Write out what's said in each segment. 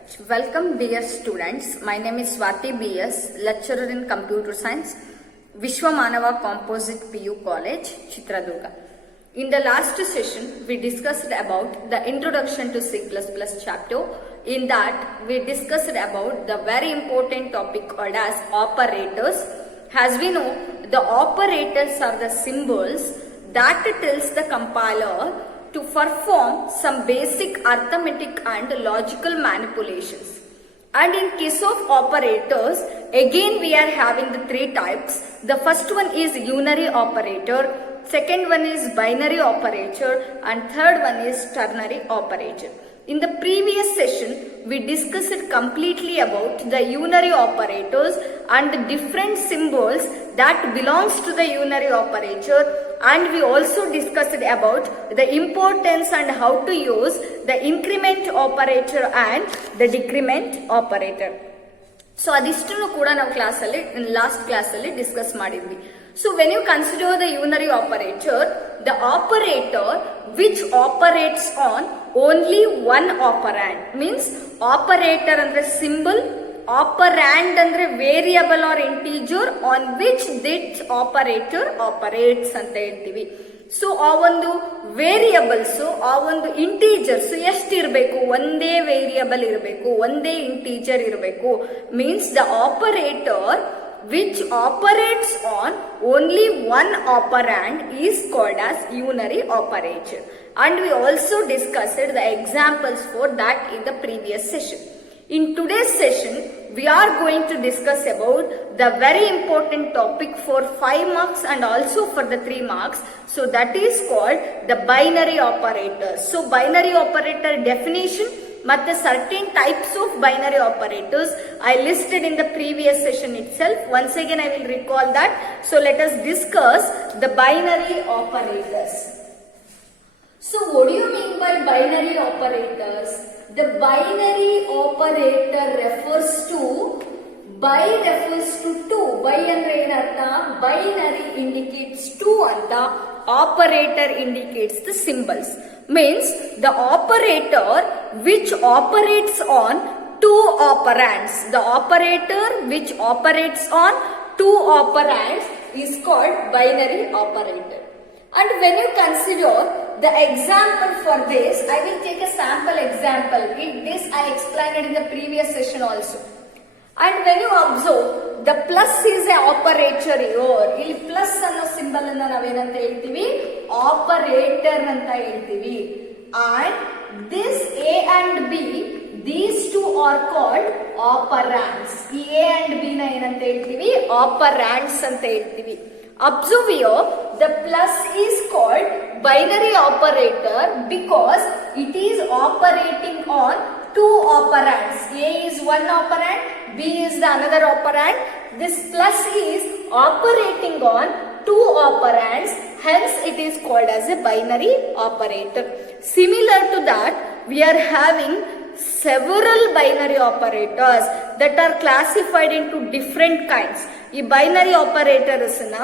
Right. Welcome dear students. My name is Swati BS, lecturer in computer science, Vishwamanava Composite PU College, Chitradurga. In the last session, we discussed about the introduction to C++ chapter. In that, we discussed about the very important topic called as operators. As we know, the operators are the symbols that tells the compiler to perform some basic arithmetic and logical manipulations. And in case of operators, again we are having the three types. The first one is unary operator, second one is binary operator, and third one is ternary operator. In the previous session, we discussed completely about the unary operators and the different symbols that belongs to the unary operator, and we also discussed about the importance and how to use the increment operator and the decrement operator. So adistunu kuda ನಾವು last class ಅಲ್ಲಿ discuss ಮಾಡಿದ್ವಿ. So when you consider the unary operator, the operator which operates on only one operand, means operator andre symbol, operand andre variable or integer on which that operator operates anta ಹೇಳ್ತೀವಿ. So ಆ ಒಂದು variables, ಆ ಒಂದು integers ಎಷ್ಟಿರಬೇಕು? ಒಂದೇ variable ಇರಬೇಕು, ಒಂದೇ integer ಇರಬೇಕು. Means the operator which operates on only one operand is called as unary operator. And we also discussed the examples for that in the previous session. In today's session, we are going to discuss about the very important topic for 5 marks and also for the 3 marks. So that is called the binary operator. So binary operator definition ಮತ್ತು certain types of binary operators I listed in the previous session itself. Once again I will recall that. So let us discuss the binary operators. So what do you mean by binary operators? The binary operator refers to, by refers to 2. By andre enartha? Binary indicates 2 anta, operator indicates the symbols. Means the operator which operates on 2 operands. The operator which operates on 2 operands is called binary operator. And when you consider the example for this, I will take a sample example. This I explained in the previous session also. And when you observe, the plus is a operator here. ಇಲ್ಲಿ plus ಅನ್ನೋ symbol ಅನ್ನ ನಾವೇನಂತ ಹೇಳ್ತೀವಿ? Operator ಅಂತ ಹೇಳ್ತೀವಿ. And this A and B, these two are called operands. ಈ A and B ನ ಏನಂತ ಹೇಳ್ತೀವಿ? Operands ಅಂತ ಹೇಳ್ತೀವಿ. Observe here, the plus is called binary operator because it is operating on 2 operands. A is one operand, B is the another operand. This plus is operating on 2 operands, hence it is called as a binary operator. Similar to that, we are having several binary operators that are classified into different kinds. ಈ binary operators ನ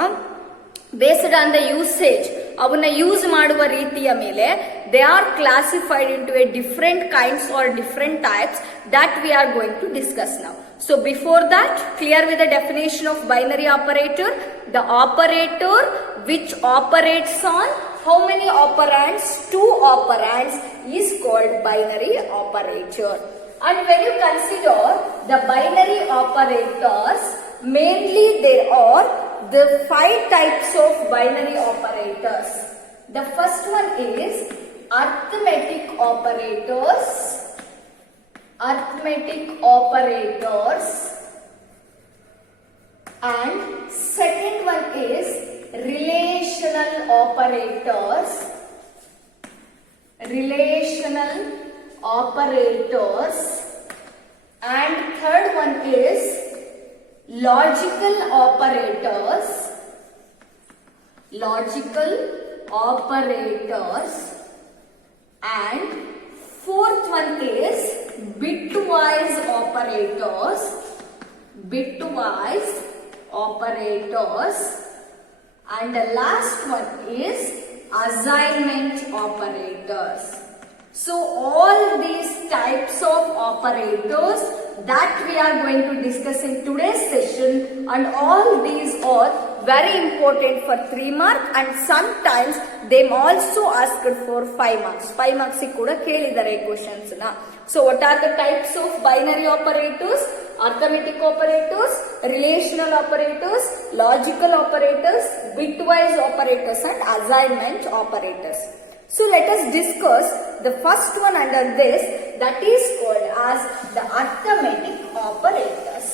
based on the usage, ಅವನ್ನ use ಮಾಡುವ ರೀತಿಯ ಮೇಲೆ they are classified into a different kinds or different types that we are going to discuss now. So before that, clear with the definition of binary operator? The operator which operates on how many operands? 2 operands is called binary operator. And when you consider the binary operators, mainly there are the 5 types of binary operators. The first one is arithmetic operators. Arithmetic operators. And second one is relational operators. Relational operators. And third one is logical operators. Logical operators. And fourth one is bitwise operators. Bitwise operators. And the last one is assignment operators. So all these types of operators that we are going to discuss in today's session, and all these are very important for 3 marks, and sometimes they also asked for 5 marks. 5 marks kuda kelidare questions na. So what are the types of binary operators? Arithmetic operators, relational operators, logical operators, bitwise operators and assignment operators. So let us discuss the first one under this, that is called as the arithmetic operators.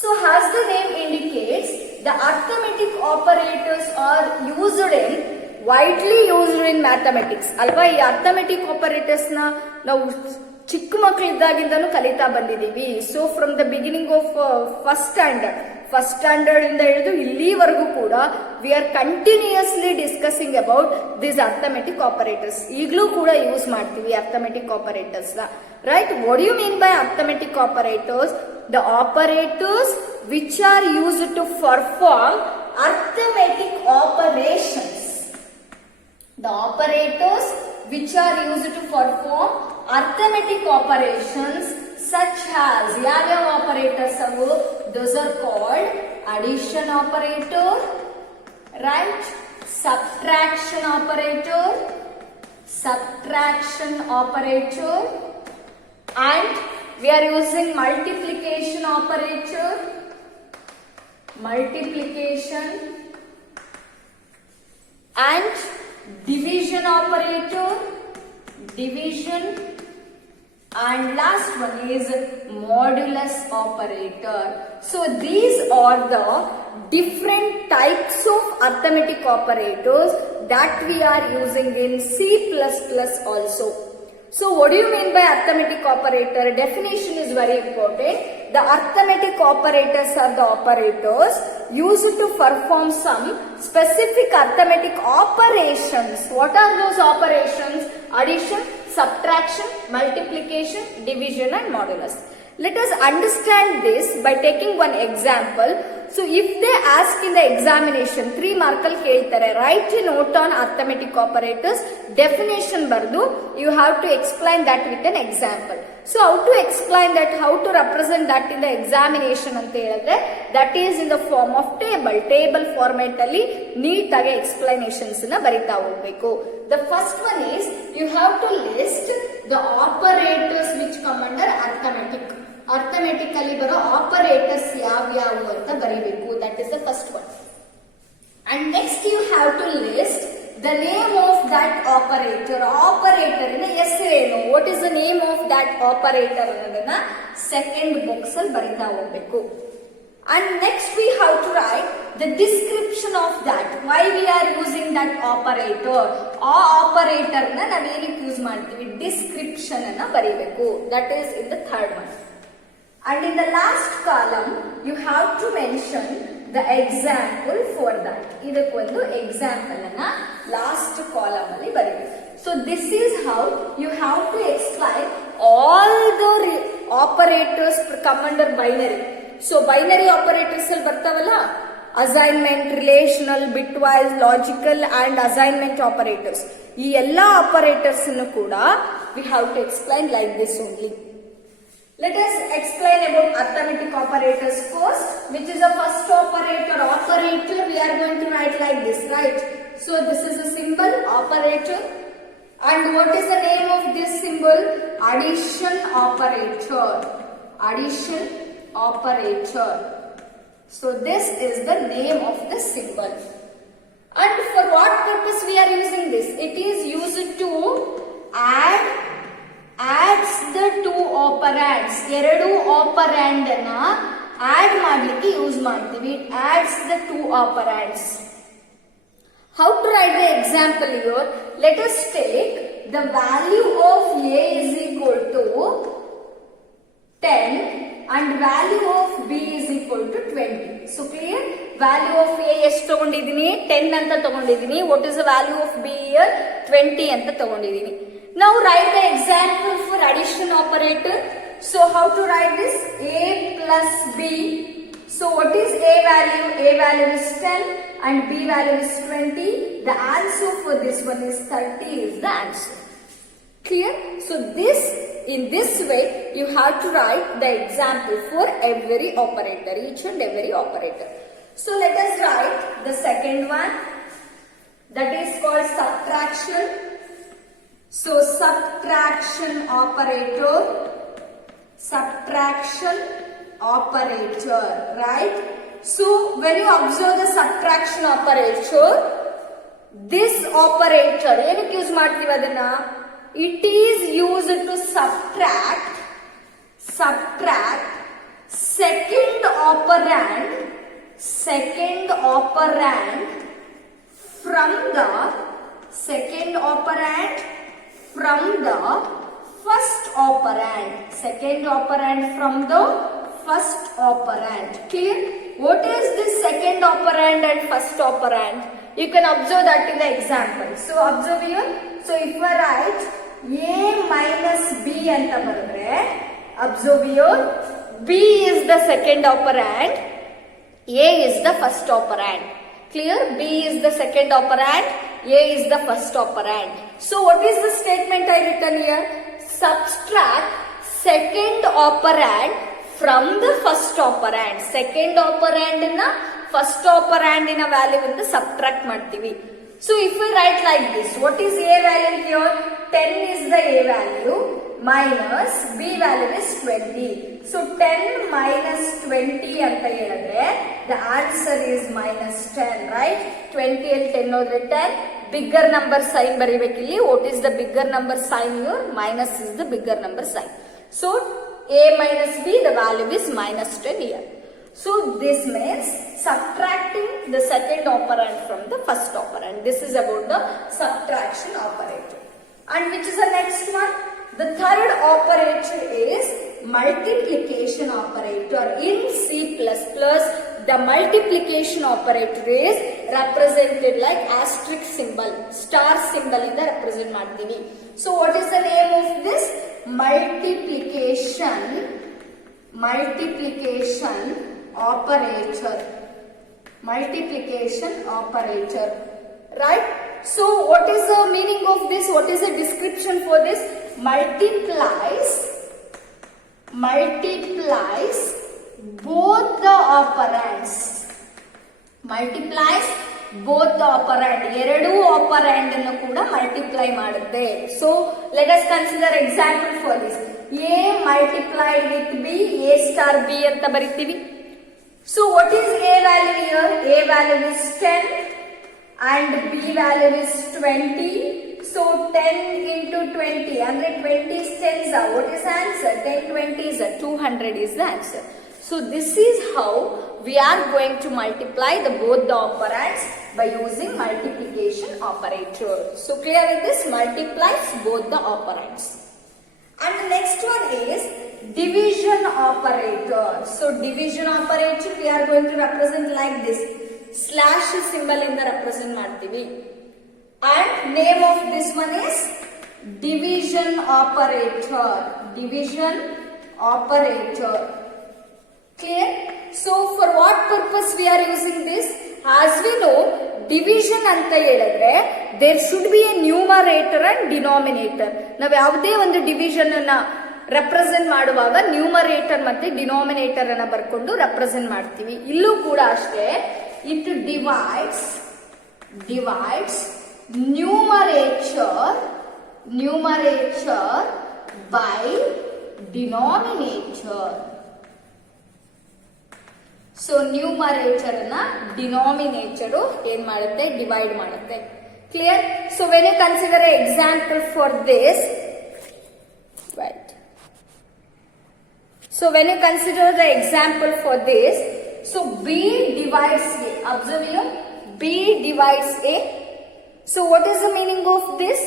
So as the name indicates, the arithmetic operators are widely used in mathematics. Alva ಈ arithmetic operators na ನಾವು ಚಿಕ್ಕ ಮಕ್ಕಳಿದ್ದಾಗಿಂದನೂ ಕಲಿತಾ ಬಂದಿದ್ದೀವಿ. So from the beginning of first standard ಇಂದ ಹಿಡಿದು ಇಲ್ಲಿವರೆಗೂ ಕೂಡ we are continuously discussing about this arithmetic operators. ಈಗಲೂ ಕೂಡ ಯೂಸ್ ಮಾಡ್ತೀವಿ ಅರ್ಥಮೆಟಿಕ್ ಆಪರೇಟರ್ಸ್ ನ. Right, what you mean by arithmetic operators? The operators which are used to perform arithmetic operations. The operators which are used to perform arithmetic operations such as ಯಾವ operators avu? Those are called addition operator, right? Subtraction operator, and we are using multiplication operator, and division operator, and last one is modulus operator. So these are the different types of arithmetic operators that we are using in C++ also. So what do you mean by arithmetic operator? Definition is very important. The arithmetic operators are the operators used to perform some specific arithmetic operations. What are those operations? Addition, subtraction, multiplication, division and modulus. Let us understand this by taking one example. So if they ask in the examination 3 mark al keltare, write a note on arithmetic operators, definition bardu, you have to explain that with an example. So how to explain that, how to represent that in the examination anta heladre, that is in the form of table format alli neat age explanations na barita hogbeku. The first one is you have to list the operators which come under arithmetic ಅಲ್ಲಿ ಬರೋ operators ಯಾವ್ಯಾವು ಅಂತ ಬರೀಬೇಕು. That is the first one. And next you have to list the name of that operator. Operator ಹೆಸರೇನು, what is the name of that operator ಅನ್ನೋದನ್ನ second box ಅಲ್ಲಿ ಬರೀತಾ ಹೋಗ್ಬೇಕು. And next we have to write the description of that, why we are using that operator. ಆ operator ನ ನಾವೇನಕ್ಕೆ use ಮಾಡ್ತೀವಿ, description ಅನ್ನ ಬರೀಬೇಕು. That is in the third one. And in the last column, you have to mention the example for that. ಇದಕ್ಕೊಂದು example ಅನ್ನ last column ಅಲ್ಲಿ ಬರೀಬೇಕು. So this is how you have to explain all the operators come under binary. So binary operators ಅಲ್ಲಿ ಬರ್ತಾವಲ್ಲ, assignment, relational, bitwise, logical and assignment operators. ಈ ಎಲ್ಲಾ operators ಅನ್ನು ಕೂಡ we have to explain like this only. Let us explain about arithmetic operators first. Which is the first operator? Operator we are going to write like this, right? So this is a symbol, operator. And what is the name of this symbol? Addition operator. So this is the name of the symbol. And for what purpose we are using this? It is used to adds the two operands. ಎರಡು operand ನ add ಮಾಡ್ಲಿಕ್ಕೆ use ಮಾಡ್ತೀವಿ. It adds the two operands. How to write the example here? Let us take the value of A is equal to 10 and value of B is equal to 20. So clear? Value of A ಎಷ್ಟು ತಗೊಂಡಿದ್ದೀನಿ, 10 ಅಂತ ತಗೊಂಡಿದ್ದೀನಿ. What is the value of B here? 20 ಅಂತ ತಗೊಂಡಿದ್ದೀನಿ. Now write the example for addition operator. So how to write this? A plus B. So what is A value? A value is 10 and B value is 20. The answer for this one is 30 is the answer. Clear? So in this way, you have to write the example for every operator, each and every operator. So let us write the second one, that is called subtraction. So subtraction operator, right? So when you observe the subtraction operator, this operator, ಏನಕ್ಕೆ use ಮಾಡ್ತೀವಿ ಅದನ್ನ? It is used to subtract second operand from the first operand. Second operand from the first operand. Clear? What is this second operand and first operand? You can observe that in the example. So observe here. So if I write a minus b anta baradre, observe here, b is the second operand, a is the first operand. Clear? B is the second operand, a is the first operand. So what is the statement I written here? Subtract second operand from the first operand. Second operand na first operand in a value in the subtract ಮಾಡ್ತೀವಿ. So if we write like this, what is a value here? 10 is the a value minus b value is 20. So 10 minus 20 anta ಹೇಳಿದ್ರೆ the answer is minus 10, right? 20 and 10 ಹೋದ್ರೆ 10. Bigger number sign ಬರಿಬೇಕಿಲ್ಲಿ. What is the bigger number sign here? Minus is the bigger number sign. So a minus b, the value is minus 10 here. So this means subtracting the second operand from the first operand. This is about the subtraction operator. And which is the next one? The third operator is multiplication operator. In C++, the multiplication operator is represented like asterisk symbol, star symbol in the represent ಮಾಡ್ತೀವಿ. So what is the name of this? Multiplication operator, right? So what is the meaning of this? What is the description for this? Multiplies both the operands. ಎರಡು ಆಪರಾಂಡ್ ಅನ್ನು ಕೂಡ multiply ಮಾಡುತ್ತೆ. So let us consider example for this. A multiplied with B, A star B ಅಂತ ಬರಿತೀವಿ. So what is A value here? A value is 10 and B value is 20. So 10 into 20, ಅಂದ್ರೆ 20 is 10s. What is the answer? 10 20s, 200 is the answer. So this is how we are going to multiply both the operands by using multiplication operator. So clear with this? Multiplies both the operands. And the next one is division operator. So division operator we are going to represent like this. Slash symbol in the represent ಮಾಡ್ತೀವಿ. And name of this one is division operator. Clear? So for what purpose we are using this? As we know, division ಅಂತ ಹೇಳಿದ್ರೆ there should be a numerator and denominator. ನಾವು ಯಾವುದೇ ಒಂದು division ಅನ್ನ represent ಮಾಡುವಾಗ numerator ಮತ್ತೆ denominator ಅನ್ನ ಬರ್ಕೊಂಡು ರೆಪ್ರೆಸೆಂಟ್ ಮಾಡ್ತೀವಿ. ಇಲ್ಲೂ ಕೂಡ ಅಷ್ಟೇ, it divides numerator by denominator. So numerator na denominator ಏನ್ ಮಾಡುತ್ತೆ? ಡಿವೈಡ್ ಮಾಡುತ್ತೆ. Clear? So when you consider an example for this, right? So when you consider the example for this, so B divides A. Observe here, B divides A. So what is the meaning of this?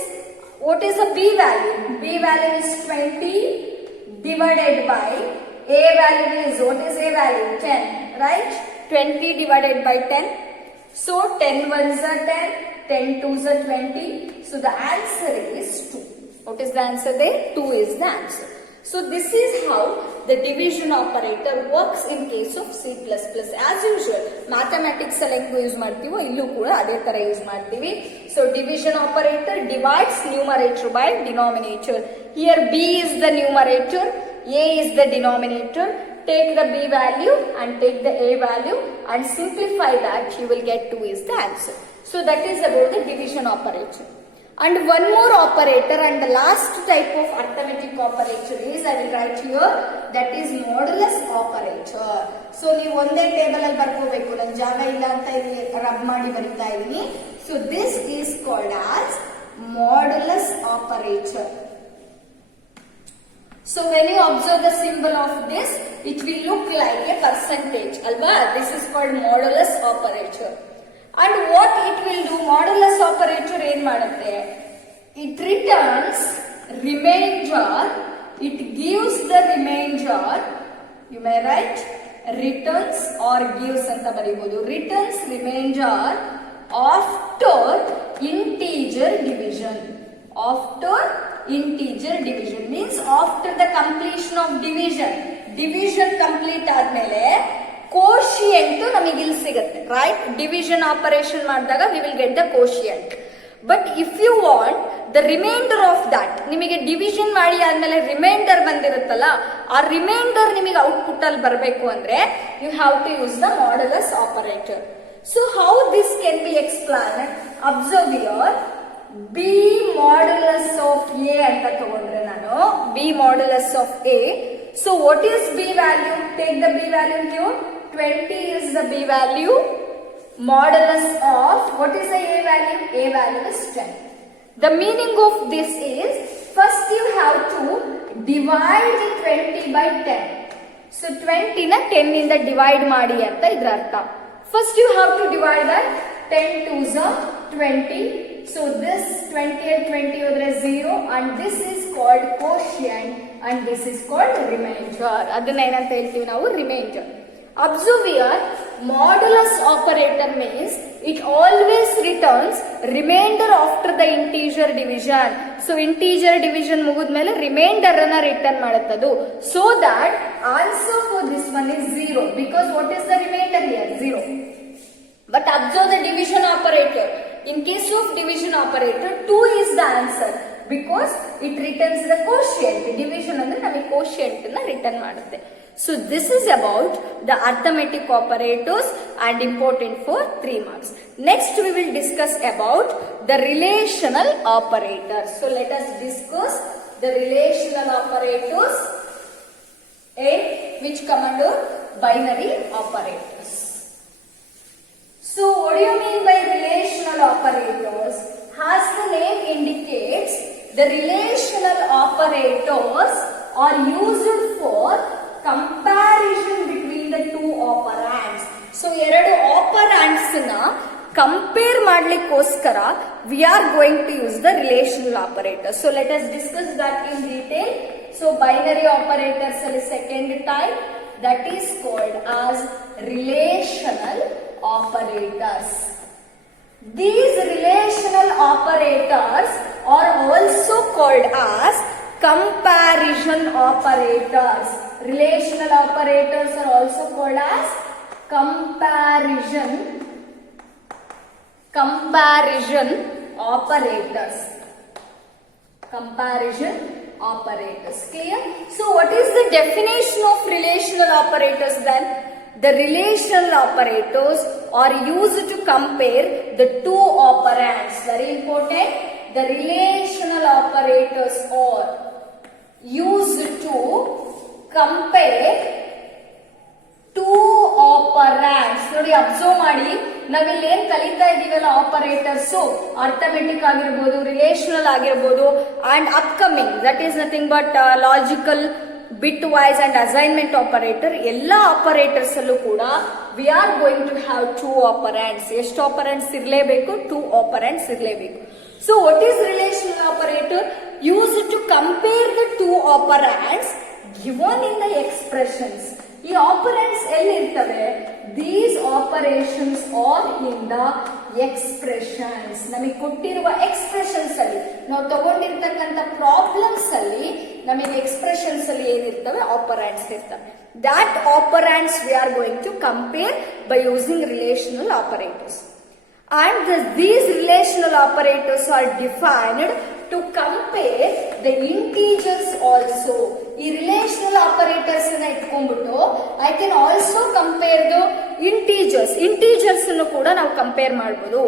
What is the B value? B value is 20 divided by A value is, what is A value? 10, right? 20 divided by 10. So 10 ones are 10, 10 twos are 20. So the answer is 2. What is the answer there? 2 is the answer. So this is how the division operator works in case of C++. As usual, mathematics ಅಲ್ಲಿ ಹೆಂಗ್ use ಮಾಡ್ತೀವೋ ಇಲ್ಲೂ ಕೂಡ ಅದೇ ತರ use ಮಾಡ್ತೀವಿ. So division operator divides numerator by denominator. Here B is the numerator, A is the denominator. Take the B value and take the A value and simplify that, you will get 2 is the answer. So that is about the division operator. And one more operator, and the last type of arithmetic operator is, I will write here, that is modulus operator. So ನೀವು ಒಂದೇ table ಅಲ್ಲಿ ಬರ್ಕೋಬೇಕು, ನನ್ನ ಜಾಗ ಇಲ್ಲ ಅಂತ ಇಲ್ಲಿ rub ಮಾಡಿ ಬರಿತಾ ಇದೀನಿ. So this is called as modulus operator. So when you observe the symbol of this, it will look like a percentage, alva? This is called modulus operator. And what it will do, modulus operator ಏನು ಮಾಡುತ್ತೆ? It returns remainder, it gives the remainder, you may write returns or gives ಅಂತ ಬರೀಬಹುದು. Returns remainder after integer division. After integer division means after the completion of division. Division complete ಆದ್ಮೇಲೆ quotient ನಮಗೆ ಇಲ್ಲಿ ಸಿಗುತ್ತೆ, right? Division operation ಮಾಡಿದಾಗ we will get the quotient. But if you want the remainder of that, ನಿಮಗೆ division ಮಾಡಿ ಆದ್ಮೇಲೆ reminder ಬಂದಿರುತ್ತಲ್ಲ, ಆ reminder ನಿಮಗೆ ಔಟ್ಪುಟ್ ಅಲ್ಲಿ ಬರಬೇಕು ಅಂದ್ರೆ you have to use the modulus operator. So how this can be explain? Observe here, B modulus of A ಅಂತ ತಗೊಂಡ್ರೆ ನಾನು, B modulus of A. So what is B value? Take the B value here. 20 is the B value. Modulus of, what is the A value? A value is 10. The meaning of this is, first you have to divide 20 by 10. So 20 na 10 ಇಂದ divide ಮಾಡಿ ಅಂತ ಇದರ ಅರ್ಥ. First you have to divide that. 10 2s are 20. So this 20 and 20 ಹೋದ್ರೆ 0, and this is called quotient and this is called remainder. ಅದನ್ನ ಏನಂತ ಹೇಳ್ತೀವಿ ನಾವು? Reminder. Observe here, modulus operator means it always returns remainder after the integer division. So integer division ಮುಗಿದ್ಮೇಲೆ remainder ಅನ್ನ return ಮಾಡುತ್ತದು. So that answer for this one is 0, because what is the remainder here? 0. But observe the division operator. In case of division operator, 2 is the answer because it returns the quotient. Division ಅಂದ್ರೆ ನಮಗೆ quotient ಅನ್ನ return ಮಾಡುತ್ತೆ. So this is about the arithmetic operators and important for 3 marks. Next we will discuss about the relational operators. So let us discuss the relational operators which come under binary operators. So what do you mean by relational operators? As the name indicates, the relational operators are used for comparison between the two operands. So ಎರಡು operands na compare ಮಾಡ್ಲಿಕ್ಕೋಸ್ಕರ we are going to use the relational operators. So let us discuss that in detail. So binary operators are second type, that is called as relational operators. These relational operators are also called as comparison operators. Relational operators are also called as comparison operators. Comparison operators. Clear? So what is the definition of relational operators then? The relational operators are used to compare the two operands. Very important. The relational operators are used to compare two operands. ನೋಡಿ observe ಮಾಡಿ, ನಾವಿಲ್ಲಿ ಏನ್ ಕಲಿತಾ ಇದೀವಲ್ಲ operators, arithmetic ಆಗಿರ್ಬೋದು, relational ಆಗಿರ್ಬೋದು, and upcoming that is nothing but logical, bitwise and assignment operator, ಎಲ್ಲ operators ಅಲ್ಲೂ ಕೂಡ we are going to have two operands. ಎಷ್ಟು ಆಪರೆಂಟ್ಸ್ ಇರಲೇಬೇಕು? ಟೂ ಆಪರೆಂಟ್ಸ್ ಇರಲೇಬೇಕು. So what is relational operator? Used to compare the two operands given in the expressions. ಈ operands ಎಲ್ಲಿರ್ತವೆ? These operations are in the expressions. ನಮಗೆ ಕೊಟ್ಟಿರುವ expressions ಅಲ್ಲಿ ನಾವು ತಗೊಂಡಿರ್ತಕ್ಕಂಥ problems ಅಲ್ಲಿ ನಮಗೆ ಎಕ್ಸ್ಪ್ರೆಷನ್ಸ್ ಅಲ್ಲಿ ಏನಿರ್ತವೆ, ಆಪರಾಂಡ್ಸ್ ಇರ್ತವೆ. that operands we are going to compare by using relational operators, and these relational operators are defined to compare the integers also. ಈ relational operators ನ ಇಟ್ಕೊಂಡ್ಬಿಟ್ಟು I can also compare the integers ಅನ್ನು ಕೂಡ ನಾವು compare ಮಾಡಬಹುದು.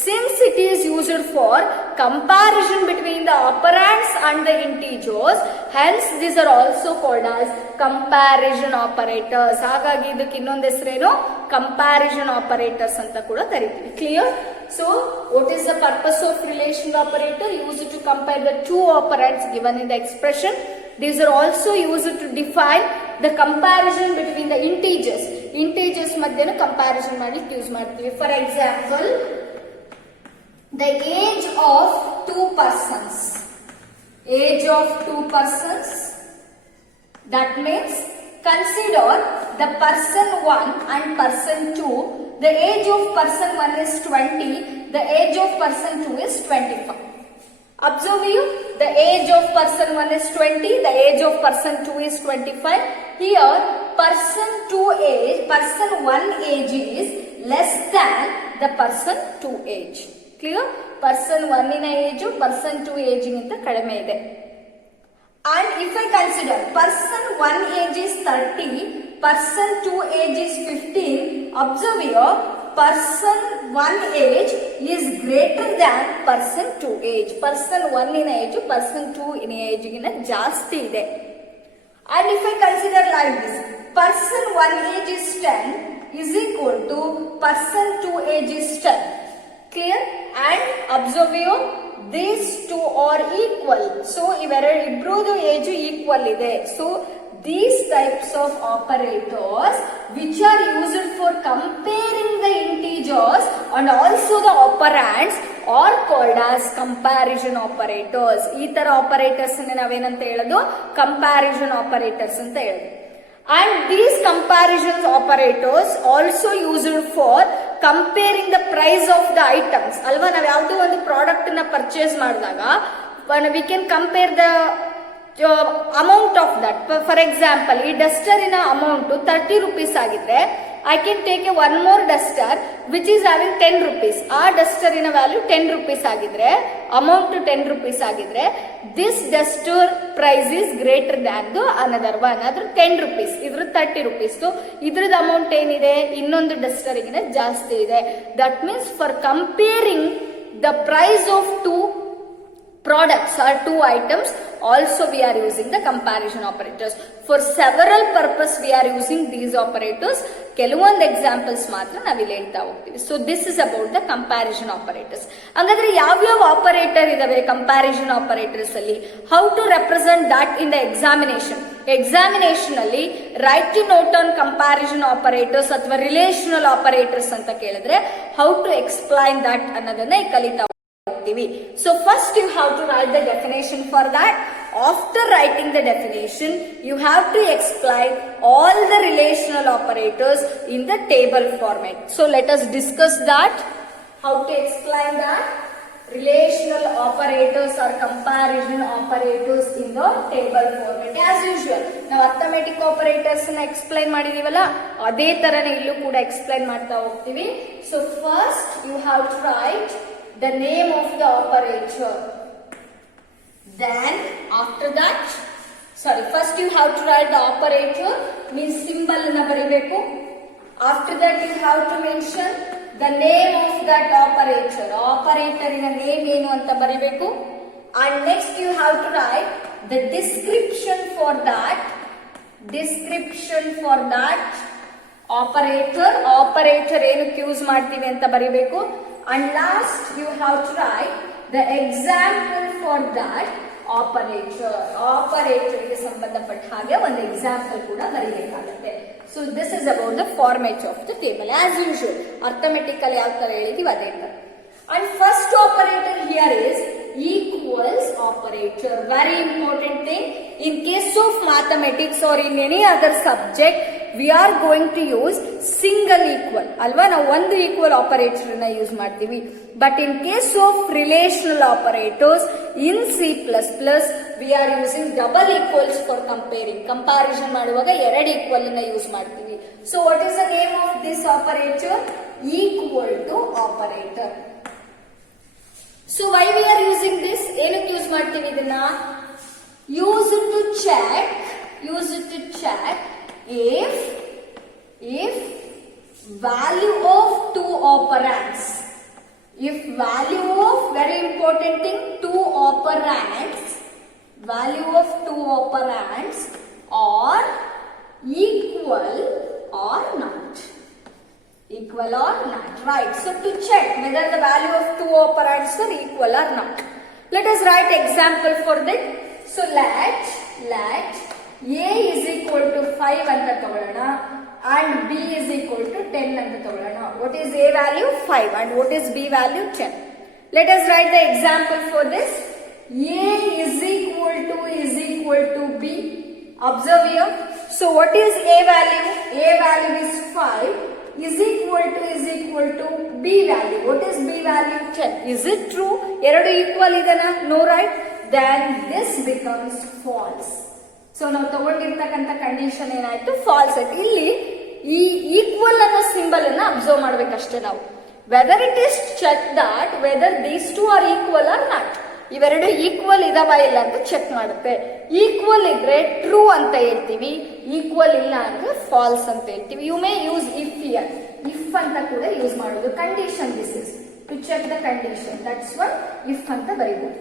Since it is used for comparison between the operands and the integers, hence these are also called as comparison operators. ಹಾಗಾಗಿ ಇದಕ್ಕೆ ಇನ್ನೊಂದು ಹೆಸರೇನು, ಕಂಪ್ಯಾರಿಸನ್ ಆಪರೇಟರ್ಸ್ ಅಂತ ಕೂಡ ಕರಿತೀವಿ. Clear? So, what is the purpose of relational operator? Used to compare the two operands given in the expression. These are also used to define the comparison between the integers. Integers madhyana comparison madlikke use ಮಾಡ್ತೀವಿ. For example, the age of two persons. Age of two persons. That means consider the person 1 and person 2. The age of person 1 is 20. The age of person 2 is 25. Observe you, the age of person 1 is 20. The age of person 2 is 25. Here, person 1 age is less than the person 2 age. Clear? Person 1 in age, person 2 age ಗಿಂತ ಕಡಿಮೆ ಇದೆ. And if I consider person 1 age is 30, person 2 age is 15, observe here, person 1 age is greater than person 2 age. Person 1 in age, person 2 in age ಗಿನ ಜಾಸ್ತಿ ಇದೆ. And if I consider like this, person 1 age is 10 is equal to person 2 age is 10. Clear? And observe here, these two are equal. So ಇಬ್ಬರದು age equal ಇದೆ. So these types of operators which are used for comparing the integers and also the operands are called as comparison operators. ಈ ತರ operators ನಾವೇನಂತ ಹೇಳೋದು, comparison operators ಅಂತ ಹೇಳೋದು. And these comparison operators also used for comparing the price of the items. ಅಲ್ವಾ, ನಾವು ಯಾವುದೋ ಒಂದು ಪ್ರಾಡಕ್ಟ್ ನ ಪರ್ಚೇಸ್ ಮಾಡಿದಾಗ we can compare the amount of that. For example, ಈ ಡಸ್ಟರಿನ ಅಮೌಂಟ್ 30 rupees ಆಗಿದ್ರೆ I can take a one more duster which is having 10 rupees. ಆ ಡಸ್ಟರಿನ value 10 rupees ಆಗಿದ್ರೆ, ಅಮೌಂಟ್ 10 rupees ಆಗಿದ್ರೆ, this duster price is greater than the another one. ಅದ್ರ 10 rupees, ಇದ್ರ 30 rupees. So ಇದ್ರದ್ದು amount ಏನಿದೆ, ಇನ್ನೊಂದು ಡಸ್ಟರಿಗಿನ ಜಾಸ್ತಿ ಇದೆ. That means for comparing the price of two products or two items, also we are using the comparison operators. For several purpose we are using these operators. ಕೆಲವೊಂದು examples ಮಾತ್ರ ನಾವಿಲ್ಲಿ ಹೇಳ್ತಾ ಹೋಗ್ತೀವಿ. So this is about the comparison operators. ಹಾಗಾದ್ರೆ ಯಾವ್ಯಾವ operator ಇದಾವೆ comparison operators ಅಲ್ಲಿ, how to represent that in the examination ಅಲ್ಲಿ write to note on comparison operators ಅಥವಾ ರಿಲೇಷನಲ್ ಆಪರೇಟರ್ಸ್ ಅಂತ ಕೇಳಿದ್ರೆ ಹೌ ಟು ಎಕ್ಸ್ಪ್ಲೈನ್ ದಟ್ ಅನ್ನೋದನ್ನ ಕಲಿತಾ ಹೋಗ್ತೀವಿ. So first you have to write the definition for that. After writing the definition, you have to explain all the relational operators in the table format. So let us discuss that. How to explain that? Relational operators or comparison operators in the table format. As usual, ನಾವು arithmetic operators ನ explain ಮಾಡಿದೀವಲ್ಲ, ಅದೇ ತರನೇ ಇಲ್ಲೂ ಕೂಡ explain ಮಾಡ್ತಾ ಹೋಗ್ತೀವಿ. So first you have to write the name of the operator. Then after that, first you have to write the operator, means symbol na baribeku. After that you have to mention the name of that operator. Operator ina name enu anta baribeku. And next you have to write the description for that operator ಏನಕ್ಕೆ use ಮಾಡ್ತೀವಿ ಅಂತ ಬರಿಬೇಕು. And last you have to write the example for that operator ಗೆ ಸಂಬಂಧಪಟ್ಟ ಹಾಗೆ ಒಂದು example ಕೂಡ ಬರೀಬೇಕಾಗುತ್ತೆ. So this is about the format of the table. As usual, arithmetic ಯಾವ ತರ ಹೇಳಿದೀವಿ ಅದೇ ತರ. And first operator here is equals operator. Very important thing. In case of mathematics or in any other subject, we are going to use single equal ಅಲ್ವಾ, ನಾವು ಒಂದು equal operator ನ use ಮಾಡ್ತೀವಿ. But in case of relational operators in C++, we are using double equals for comparing. Comparison ಮಾಡುವಾಗ ಎರಡು equal ನ use ಮಾಡ್ತೀವಿ. So what is the name of this operator? Equal to operator. So why we are using this? ಏನಕ್ಕೆ use ಮಾಡ್ತೀವಿ ಇದನ್ನ? use it to check if value of two operands, if value of, very important thing, value of two operands are equal or not, right? So to check whether the value of two operands are equal or not, let us write example for that. So let A is equal to 5 anta ತಗೊಳ್ಳೋಣ and B is equal to 10 anta ತಗೊಳ್ಳೋಣ. What is A value? 5 and what is B value? 10. Let us write the example for this. A is equal to B. Observe here. So what is A value? A value is 5 is equal to B value. What is B value? 10. Is it true? ಎರಡು equal ಇದೆನಾ? No, right? Then this becomes false. So ನಾವು ತಗೊಂಡಿರ್ತಕ್ಕಂಥ condition ಏನಾಯ್ತು? Falls ಆಯ್ತು. ಇಲ್ಲಿ ಈ equal ಅನ್ನೋ symbol ಅನ್ನ observe ಮಾಡ್ಬೇಕಷ್ಟೇ ನಾವು. Whether it is check that whether these two are equal or not. ಇವೆರಡು ಈಕ್ವಲ್ ಇದಾವ ಇಲ್ಲ ಅಂತ ಚೆಕ್ ಮಾಡುತ್ತೆ. ಈಕ್ವಲ್ ಇದ್ರೆ ಟ್ರೂ ಅಂತ ಹೇಳ್ತೀವಿ, ಈಕ್ವಲ್ ಇಲ್ಲ ಅಂದ್ರೆ ಫಾಲ್ಸ್ ಅಂತ ಹೇಳ್ತೀವಿ. You may use if here. If ಅಂತ ಕೂಡ ಯೂಸ್ ಮಾಡೋದು. Condition this is to check the condition. That's what if ಅಂತ ಬರೀಬಹುದು.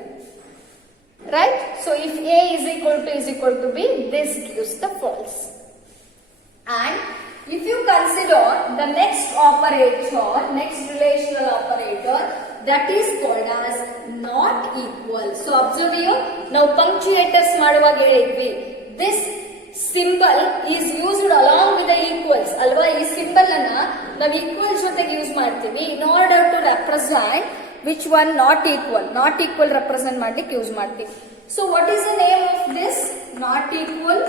Right? So if A is equal to B, this gives the false. And if you consider the next operator, next relational operator, that is called as not equal. So observe here, now punctuators ಮಾಡುವಾಗ ಹೇಳಿದ್ವಿ, this symbol is used along with the equals ಅಲ್ವಾ. ಈ symbol ಅನ್ನ ನಾವು equal ಜೊತೆಗೆ use ಮಾಡ್ತೀವಿ in order to represent which one not equal represent ಮಾಡ್ಲಿಕ್ಕೆ use ಮಾಡ್ತೀವಿ. So what is the name of this not equal?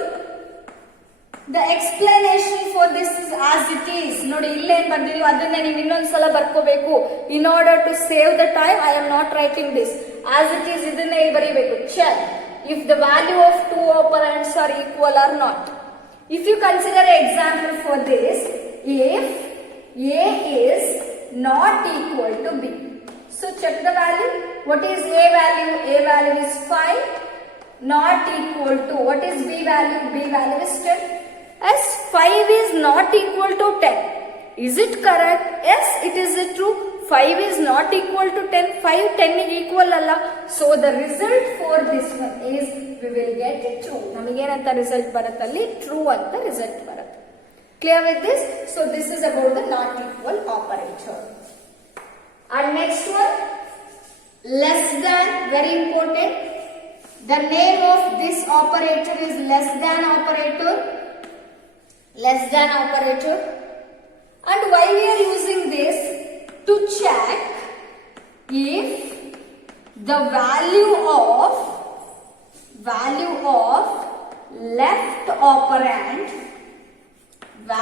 The explanation for this is as it is. ನೋಡಿ ಇಲ್ಲೇನ್ ಬರ್ದಿದ್ವಿ ಅದನ್ನೇ ನೀವು ಇನ್ನೊಂದ್ಸಲ ಬರ್ಕೋಬೇಕು. In order to save the time I am not writing this. As it is ಇದನ್ನೇ ಬರೀಬೇಕು. Check if the value of two operands are equal or not. If you consider an example for this, if A is not equal to B. So check the value. What is A value? A value is 5. Not equal to, what is B value? B value is 10. As 5 is not equal to 10. Is it correct? Yes, it is true. 5 is not equal to 10. 5 10 is equal alla. So the result for this one is we will get true. Namigenanta result baratalli true anta result baratte. Clear with this? So this is about the not equal operator. And next one, less than, very important. The name of this operator is less than operator. And why we are using this? To check if the value of left operand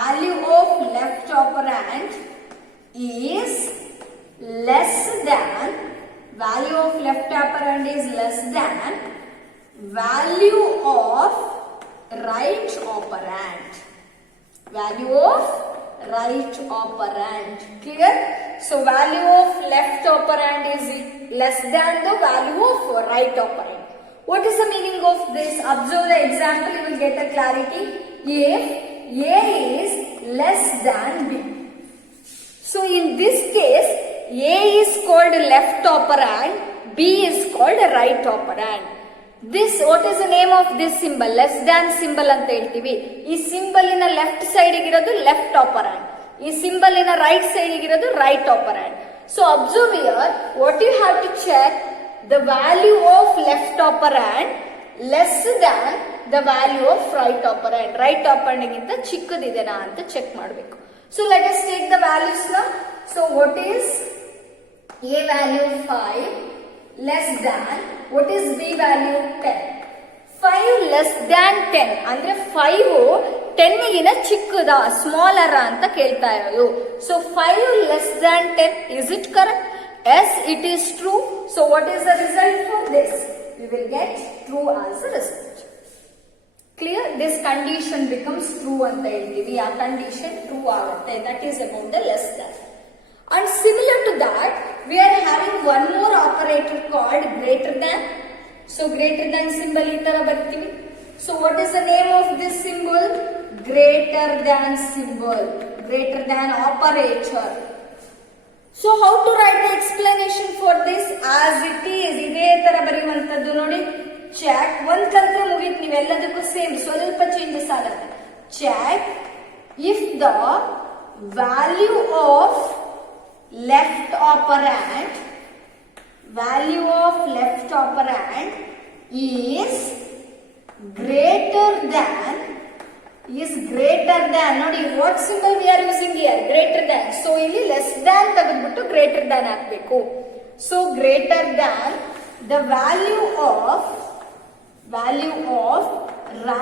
is less than, value of left operand is less than value of right operand. Clear? So value of left operand is less than the value of right operand. What is the meaning of this? Observe the example, you will get a clarity. If A is less than B. So in this case, A is called left operand, B is called right operand. This, what is the name of this symbol? Less than symbol ಅಂತ ಹೇಳ್ತೀವಿ. ಈ symbol ಇನ left side ಇರೋದು left operand, ಈ symbol ಇನ right side ಇರೋದು right operand. So observe here, what you have to check the value of left operand less than the value of right operand. Right operand ಗಿಂತ ಚಿಕ್ಕದಿದೆನಾ ಅಂತ check ಮಾಡಬೇಕು. So let us take the values ನಾ. So what is A value 5 less than, what is B value? 10. 5 less than 10 ಅಂದ್ರೆ 5 10ಗಿನ ಚಿಕ್ಕದ ಸ್ಮಾಲರ ಅಂತ ಕೇಳ್ತಾ ಇರೋದು. So 5 less than 10, is it correct? Yes, it is true. So what is the result for this? We will get true as a result. Clear? This condition becomes true ಅಂತ ಹೇಳ್ತೀವಿ. ಆ condition true ಆಗುತ್ತೆ. That is about the less than. And similar to that, we are having one more operator called greater than. So greater than symbol ಈ ತರ ಬರ್ತೀವಿ. So what is the name of this symbol? Greater than symbol. Greater than operator. So how to write the explanation for this? As it is. ಇದೇ ತರ ಬರೆಯುವಂತದ್ದು ನೋಡಿ. Check. ಒಂದ್ ಕಲ್ತ್ರೆ ಮುಗೀತು, ನೀವೆಲ್ಲದಕ್ಕೂ same, ಸ್ವಲ್ಪ ಚೇಂಜಸ್ ಆಗುತ್ತೆ. Check if the value of left operand is greater than ನೋಡಿ, what symbol we are using here? Greater than. So ಇಲ್ಲಿ less than ತೆಗೆದ್ಬಿಟ್ಟು greater than ಹಾಕ್ಬೇಕು. So greater than the value of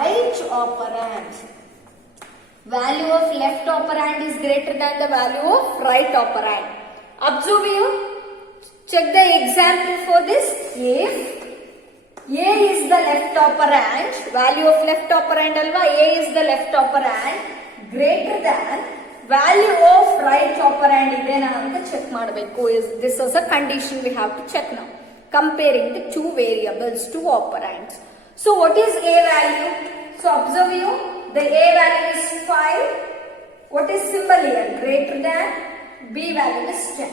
right operand. Value of left operand is greater than the value of right operand. Observe you. Check the example for this. If A is the left operand, value of left operand alva, A is the left operand, greater than value of right operand idena anta check ಮಾಡಬೇಕು. This is a condition we have to check now. Comparing the two variables, two operands. So what is A value? So observe you. The A value is 5. What is symbol here? Greater than. B value is 10.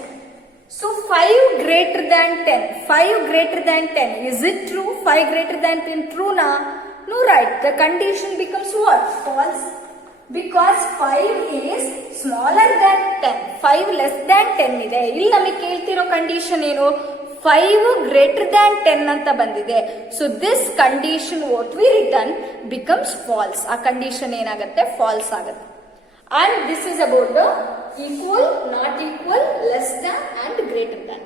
So 5 greater than 10. 5 greater than 10. Is it true? 5 greater than 10 true na? No, right. The condition becomes what? False. Because 5 is smaller than 10. 5 less than 10 ಇದೆ. ಇಲ್ಲಿ ನಮಗೆ ಕೇಳ್ತಿರೋ condition ಏನು? 5 greater than 10 ಅಂತ ಬಂದಿದೆ. So this condition what we written becomes false. ಆ condition ಏನಾಗುತ್ತೆ? False ಆಗುತ್ತೆ. And this is about the equal, not equal, less than and greater than.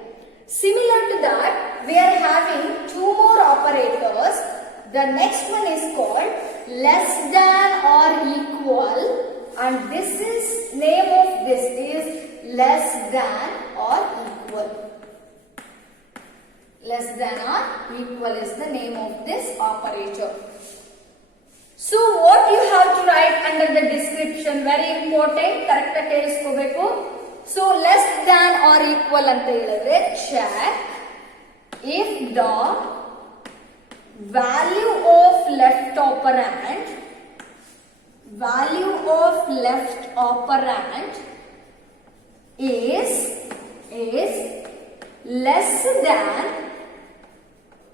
Similar to that, we are having two more operators. The next one is called less than or equal, and this is name of this is less than or equal. Less than or equal is the name of this operator. So what you have to write under the description, very important, correct ಆಗಿ ಕೇಳಿಸ್ಕೋಬೇಕು. So less than or equal ಅಂತ ಹೇಳಿದ್ರೆ check if the value of left operand is less than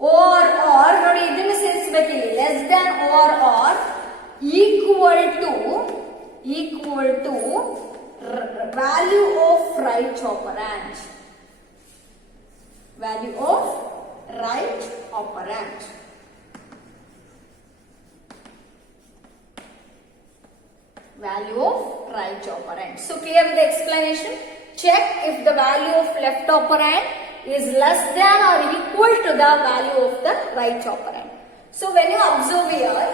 or ನೋಡಿ ಇದನ್ನು ಸೇರಿಸಬೇಕಿಲ್ಲ. Less than or equal to value of right operand. Value of right operand. Value of right operand. So clear with the explanation? Check if the value of left operand is less than or equal to the value of the right operand. So when you observe here,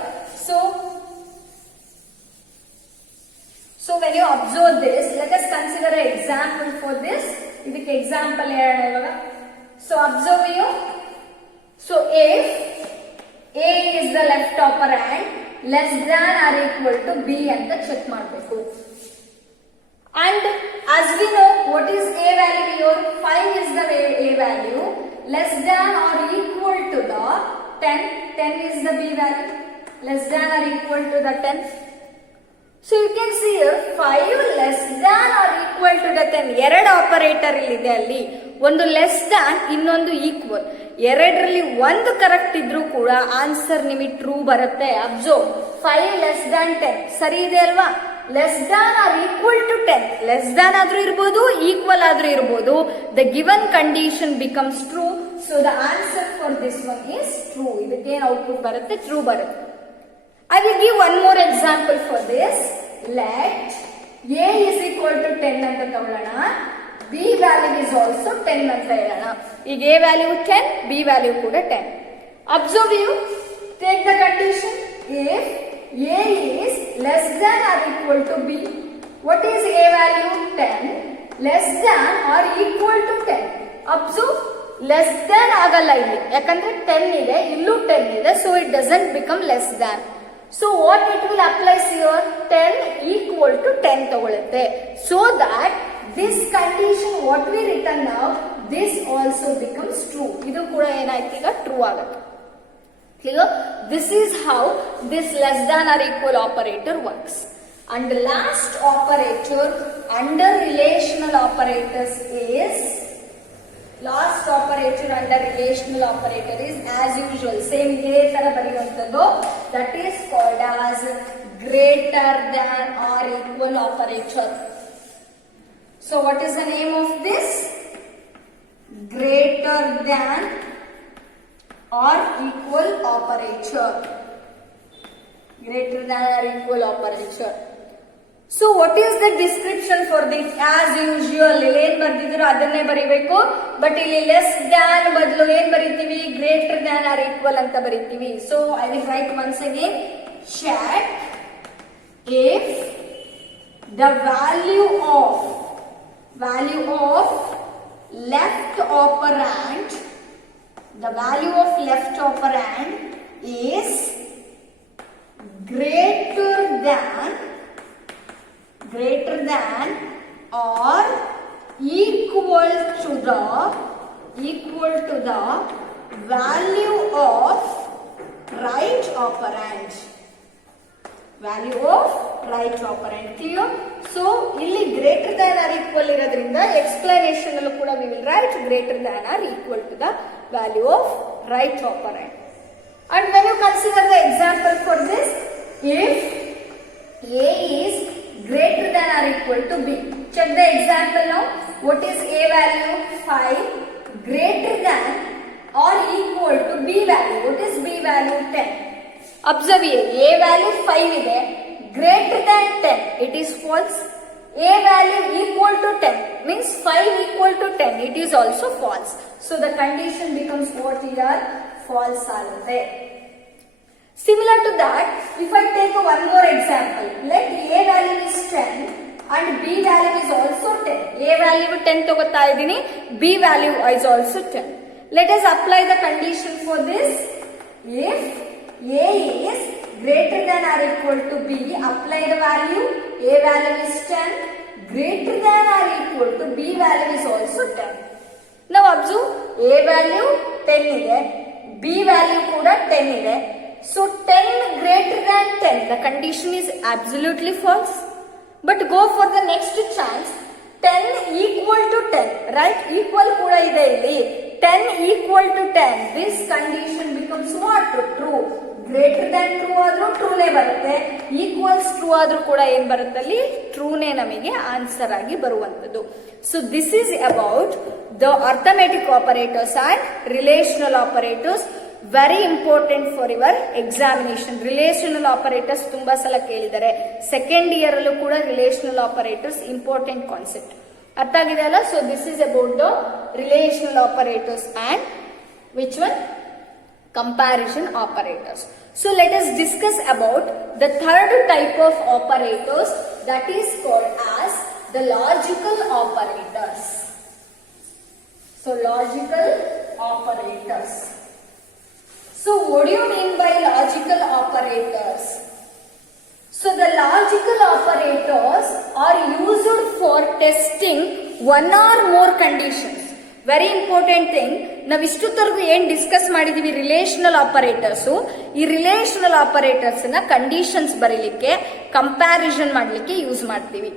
so when you observe this, let us consider an example for this. Idike example ಹೇಳೋಣ ಇವಾಗ. So observe here. So if A is the left operand, less than or equal to B ಅಂತ check ಮಾಡಬೇಕು. And as we know, what is A value here? 5 is the A value. Less than or equal to the 10. 10 is the B value. Less than or equal to the 10. So you can see here 5 less than or equal to the 10. ಎರಡು operator ಇಲ್ಲಿದೆ ಅಲ್ಲಿ. ಒಂದು less than, ಇನ್ನೊಂದು equal. ಎರಡರಲ್ಲಿ ಒಂದು correct ಇದ್ರೂ ಕೂಡ answer ನಿಮಗೆ ಟ್ರೂ ಬರುತ್ತೆ. ಅಬ್ಸರ್ವ್ 5 ಲೆಸ್ ದ್ಯಾನ್ 10 ಸರಿ ಇದೆ ಅಲ್ವಾ? Less than or equal to 10. Less than ಆದ್ರೂ ಇರ್ಬೋದು, ಈಕ್ವಲ್ ಆದ್ರೂ ಇರ್ಬೋದು. The given condition becomes true. So the answer for this one is true. ಇದಕ್ಕೆ ಏನು ಔಟ್ಪುಟ್ ಬರುತ್ತೆ? ಟ್ರೂ ಬರುತ್ತೆ. I will give one more example for this. Let A is equal to 10 ಅಂತ ತಗೊಳ್ಳೋಣ. B value is also 10 ಅಂತ ಹೇಳೋಣ. ಈಗ A value 10, B value ಕೂಡ 10. Observe you. Take the condition. If A A is less than or equal to B. What is A value? 10. Less than or equal to 10. Observe, less than ಆಗಲ್ಲ ಇಲ್ಲಿ, ಯಾಕಂದ್ರೆ 10 ಇದೆ, ಇಲ್ಲೂ 10 ಇದೆ, so it doesn't become less than. So what it will apply here? 10 equal to 10 ತಗೊಳುತ್ತೆ. So that this condition what we written now, this also becomes true. ಇದು ಕೂಡ ಏನಾಯ್ತು ಈಗ ಟ್ರೂ ಆಗುತ್ತೆ. Clear? This is how this less than or equal operator works. And the last operator under relational operators is, last operator under relational operator is as usual, same ಇದೇ ತರ ಬರೆಯುವಂತದ್ದು, that is called as greater than or equal operator. So what is the name of this? Greater than or equal operator. Greater than or equal operator. So what is the description for this? As usual, ಇಲ್ಲಿ ಏನ್ ಬರ್ದಿದ್ರು ಅದನ್ನೇ ಬರೀಬೇಕು, but ಇಲ್ಲಿ less than ಬದಲು ಏನ್ ಬರೀತೀವಿ? Greater than or equal ಅಂತ ಬರೀತೀವಿ. So I will write once again, check if the value of left operand, the value of left operand is greater than or equal to the value of right operand. Value of right operand. Clear? So ಇಲ್ಲಿ greater than or equal ಇರೋದ್ರಿಂದ explanation ಅಲ್ಲೂ ಕೂಡ we will write greater than or equal to the value of right operand. And when you consider the example for this, if A is greater than or equal to B. Check the example now. What is A value? 5. Greater than or equal to B value. What is B value? 10. Observe here. A value 5 ಇದೆ. Greater than 10. It is false. A value equal to 10 means 5 equal to 10. It is also false. So the condition becomes what here? False ಆಗುತ್ತೆ. Similar to that, if I take one more example, let A value is 10 and B value is also 10. A value 10 ತಗೋತಾ ಇದೀನಿ, B value is also 10. Let us apply the condition for this. If A is greater than or equal to B, apply the value. A value is 10, greater than or equal to B value is also 10. Now observe, A value 10 ಇದೆ, B value ಕೂಡ 10 ಇದೆ. So 10 greater than 10, the condition is absolutely false. But go for the next chance, 10 equal to 10, right? Equal kuda ide illi. 10 equal to 10, this condition becomes what? True. Greater than true ಆದ್ರೂ true ನೇ ಬರುತ್ತೆ, equals true ಆದ್ರೂ ಕೂಡ ಏನ್ ಬರುತ್ತೆ ಅಲ್ಲಿ? True ನೇ ನಮಗೆ ಆನ್ಸರ್ ಆಗಿ ಬರುವಂತದ್ದು. So this is about the arithmetic operators and relational operators. Very important for your examination. Relational operators ತುಂಬಾ ಸಲ ಕೇಳಿದ್ದಾರೆ. ಸೆಕೆಂಡ್ ಇಯರ್ ಅಲ್ಲೂ ಕೂಡ relational operators ಇಂಪಾರ್ಟೆಂಟ್ ಕಾನ್ಸೆಪ್ಟ್. ಅರ್ಥ ಆಗಿದೆ ಅಲ್ಲ? So this is about the relational operators and which one? Comparison operators. So let us discuss about the third type of operators, that is called as the logical operators. So logical operators. So what do you mean by logical operators? So the logical operators are used for testing one or more conditions. Very important thing. ನಾವು ಇಷ್ಟೊತ್ತರೆಗೂ ಏನ್ discuss ಮಾಡಿದೀವಿ relational operators, ಈ relational operators ನ conditions ಬರೀಲಿಕ್ಕೆ, comparison ಮಾಡ್ಲಿಕ್ಕೆ use ಮಾಡ್ತೀವಿ.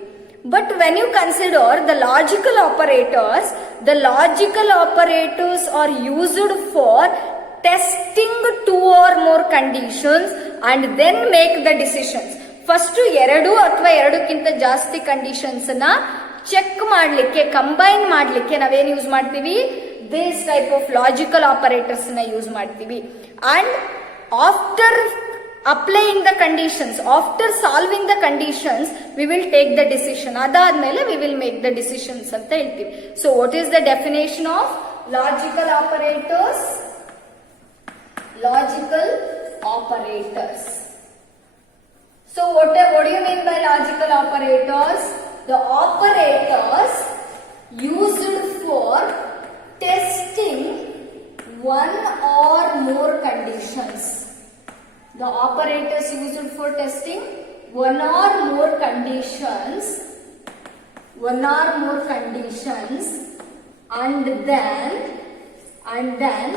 But when you consider the logical operators are used for testing two or more conditions and then make the decisions. First ಎರಡು ಅಥವಾ ಎರಡಕ್ಕಿಂತ ಜಾಸ್ತಿ ಕಂಡೀಷನ್ಸ್ ನ ಚೆಕ್ ಮಾಡ್ಲಿಕ್ಕೆ, ಕಂಬೈನ್ ಮಾಡ್ಲಿಕ್ಕೆ ನಾವೇನ್ ಯೂಸ್ ಮಾಡ್ತೀವಿ? This type of logical operators ನ ಯೂಸ್ ಮಾಡ್ತೀವಿ. And after applying the conditions, after solving the conditions we will take the decision. ಅದಾದ್ಮೇಲೆ we will make the decisions ಅಂತ ಹೇಳ್ತೀವಿ. So what is the definition of logical operators? Logical operators. So what do you mean by logical operators? The operators used for testing one or more conditions. The operators used for testing one or more conditions and then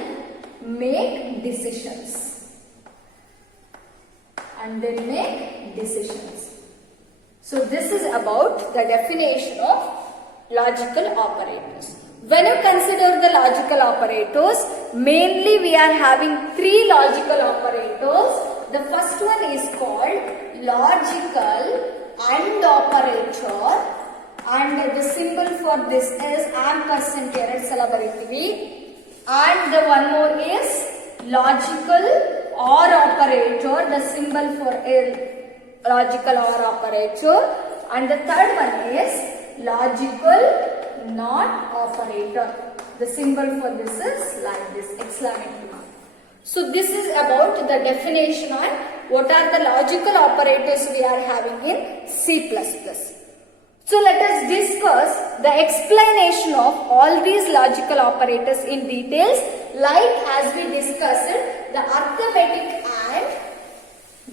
make decisions. So this is about the definition of logical operators. When you consider the logical operators, mainly we are having three logical operators. The first one is called logical AND operator, and the symbol for this is ampersand ಎರಡು ಸಲ ಬರೀತೀವಿ. And the one more is logical OR operator, the symbol for logical OR operator, and the third one is logical NOT operator. The symbol for this is like this, exclamation mark. So this is about the definition on what are the logical operators we are having in C++. So let us discuss the explanation of all these logical operators in details, like as we discussed the arithmetic and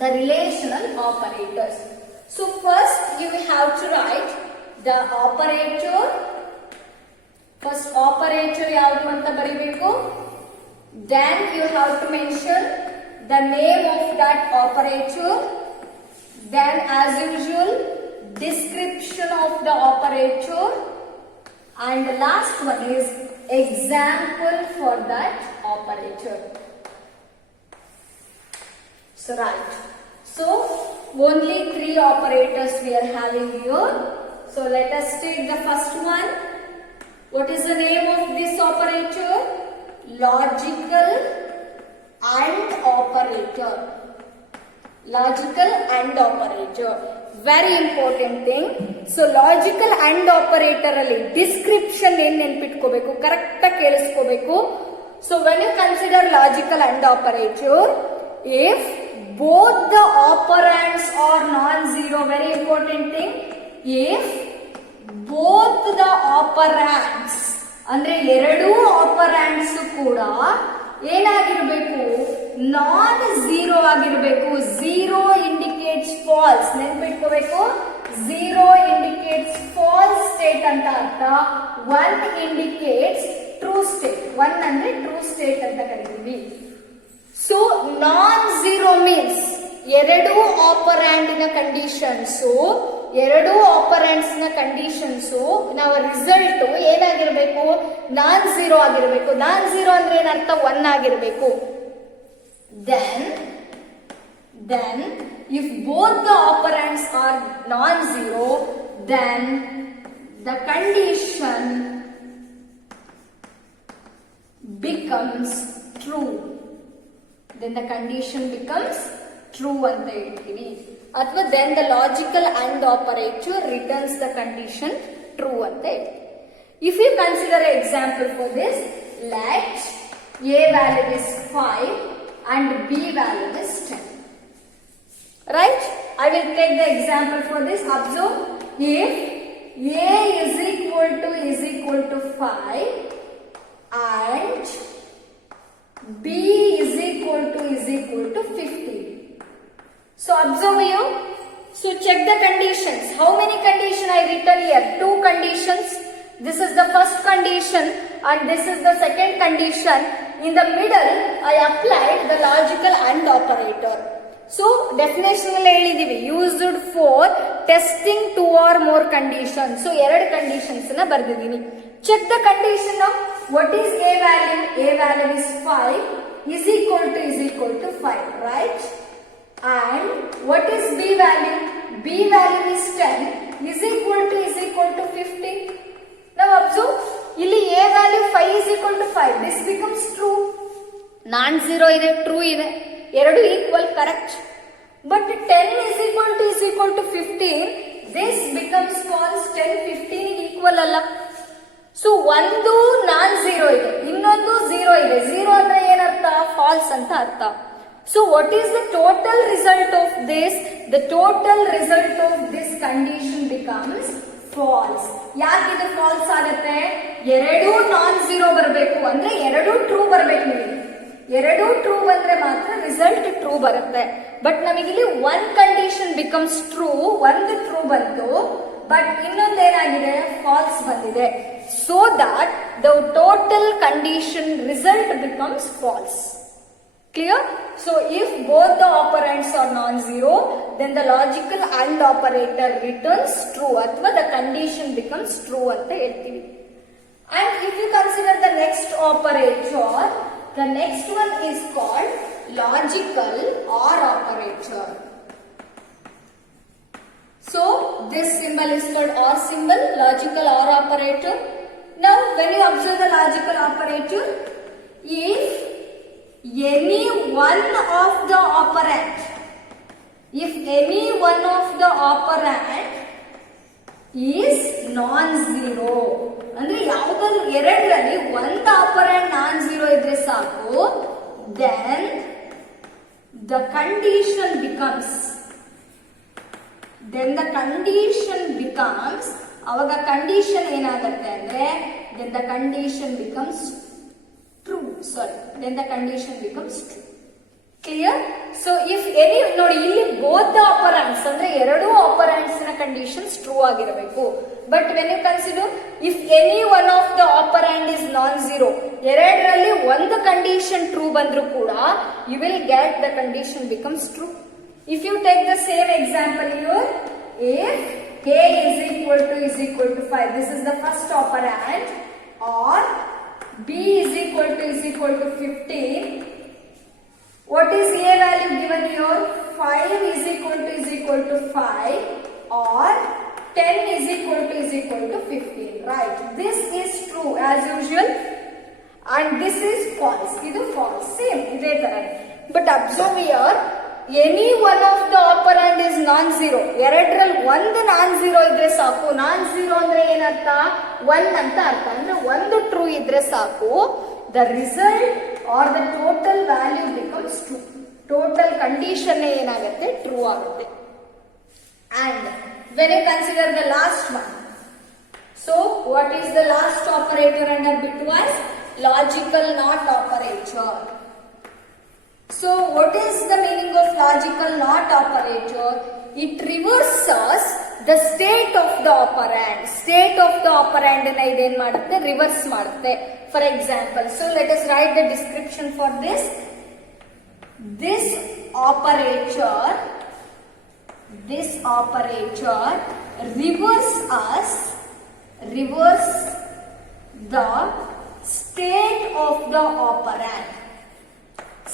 the relational operators. So first you have to write the operator. First operator ಯಾವುದು ಅಂತ ಬರಿಬೇಕು. Then you have to mention the name of that operator. Then as usual description of the operator, and the last one is example for that operator. So right. So only three operators we are having here. So let us take the first one. What is the name of this operator? Logical AND operator. Logical AND operator. Very important thing. So logical AND operator ಅಲ್ಲಿ description ಏನ್ ನೆನ್ಪಿಟ್ಕೋಬೇಕು, correct ಆಗಿ ಕೇಳಿಸ್ಕೋಬೇಕು. So when you consider logical AND operator, if both the operands are non-zero, very important thing, if both the operands ಅಂದ್ರೆ ಎರಡೂ operands ಕೂಡ ಏನಾಗಿರಬೇಕು, non zero ಆಗಿರಬೇಕು. Zero indicates false, ನೆನ್ಪಿಟ್ಕೋಬೇಕು. Zero indicates false state ಅಂತ ಅರ್ಥ. One indicates true state. One ಅಂದ್ರೆ true state ಅಂತ ಕರಿತೀವಿ. ಸೊ ನಾನ್ ಝೀರೋ ಮೀನ್ಸ್ ಎರಡು ಆಪರಾಂಡಿನ ಕಂಡೀಷನ್ಸು, ಎರಡು ಆಪರೆಂಟ್ಸ್ ನ ಕಂಡೀಷನ್ಸ್ ನಾವು ರಿಸಲ್ಟ್ ಏನಾಗಿರ್ಬೇಕು, ನಾನ್ ಝೀರೋ ಆಗಿರ್ಬೇಕು. ನಾನ್ ಝೀರೋ ಅಂದ್ರೆ ಏನರ್ಥ, ಒನ್ ಆಗಿರ್ಬೇಕು. then if both the operands are non-zero, then the condition becomes true. Then the condition becomes true ಅಂತ ಹೇಳ್ತೀವಿ. ಅಥವಾ then the logical AND operator returns the condition true ಅಂತ ಹೇಳ್ತೀವಿ. If you consider an example for this, let A value is 5 and B value is 10. Right? I will take the example for this. Observe, if A is equal to 5 and B is equal to 50. So observe here. So check the conditions. How many conditions I written here? Two conditions. This is the first condition and this is the second condition. In the middle, I applied the logical AND operator. So definition ಅಲ್ಲಿ ಹೇಳಿದೀವಿ, used for testing two or more conditions. So ಎರಡು conditions ನ ಬರ್ದಿದ್ದೀನಿ. Check the condition of what is A value? A value is 5 is equal to 5, right? And what is B value? B value is 10 is equal to 50. Now observe, ಇಲ್ಲಿ A value 5 is equal to 5. This becomes true. Non-zero ಇದೆ, true ಇದೆ, ಎರಡು equal, correct. But 10 is equal to 15. This becomes false. 10 15 equal ಅಲ್ಲ. So ಒಂದು non zero ಇದೆ, ಇನ್ನೊಂದು zero ಇದೆ. Zero ಅಂದ್ರೆ ಏನರ್ಥ, ಫಾಲ್ಸ್ ಅಂತ ಅರ್ಥ. So what is the total result of this? the total result of this condition becomes false. ಯಾಕೆ ಇದು ಫಾಲ್ಸ್ ಆಗುತ್ತೆ? ಎರಡು ನಾನ್ ಝೀರೋ ಬರಬೇಕು ಅಂದ್ರೆ ಎರಡು ಟ್ರೂ ಬರಬೇಕು. ನಿಮಗೆ ಎರಡು ಟ್ರೂ ಬಂದ್ರೆ ಮಾತ್ರ ರಿಸಲ್ಟ್ ಟ್ರೂ ಬರುತ್ತೆ. ಬಟ್ ನಮಗಿಲ್ಲಿ ಒನ್ ಕಂಡೀಷನ್ ಬಿಕಮ್ಸ್ ಟ್ರೂ, ಒಂದು ಟ್ರೂ ಬಂತು, ಬಟ್ ಇನ್ನೊಂದೇನಾಗಿದೆ? ಫಾಲ್ಸ್ ಬಂದಿದೆ. So that the total condition result becomes false. Clear? So if both the operands are non-zero, then the logical AND operator returns true, athwa the condition becomes true anta heltivi. And if you consider the next operator, the next one is called logical OR operator. So this symbol is called OR symbol, logical OR operator. Now when you observe the logical operator, if any one of the operand, if any one of the operand is non-zero, ಅಂದ್ರೆ ಯಾವುದಾದ್ರು ಎರಡರಲ್ಲಿ ಒಂದು ಆಪರೆಂಡ್ non zero ಇದ್ರೆ ಸಾಕು, then the condition becomes ಅವಾಗ condition ಏನಾಗುತ್ತೆ ಅಂದ್ರೆ then the condition becomes true. Then the condition becomes true. Clear? So if any, ನೋಡಿ ಇಲ್ಲಿ both the operands ಅಂದ್ರೆ ಎರಡು operands ನ conditions true ಆಗಿರಬೇಕು. But when you consider if any one of the operand is non-zero, ಎರಡರಲ್ಲಿ ಒಂದು condition true ಬಂದ್ರು ಕೂಡ you will get the condition becomes true. If you take the same example here, if a is equal to 5, this is the first operand, or b is equal to 15. What is a value given here? 5 is equal to 5, or 10 is equal to 15. Right? This is true as usual, and this is false. Idu false. Same. Ide tara. But observe here, any one of the operand is non-zero. ಎರಡರಲ್ಲಿ ಒಂದು non zero ಇದ್ರೆ ಸಾಕು. Non zero ಅಂದ್ರೆ ಏನರ್ಥ? One ಅಂತ ಅರ್ಥ. ಅಂದ್ರೆ ಒಂದು ಟ್ರೂ ಇದ್ರೆ ಸಾಕು, the result or the total value becomes true. Total condition ಏನಾಗುತ್ತೆ? ಟ್ರೂ ಆಗುತ್ತೆ. And when you consider the last one, so what is the last operator under bitwise? Logical NOT operator. So what is the meaning of logical NOT operator? It reverses the state of the operand. State of the operand na iden madutte, reverse madutte. For example, so let us write the description for this. This operator reverse the state of the operand.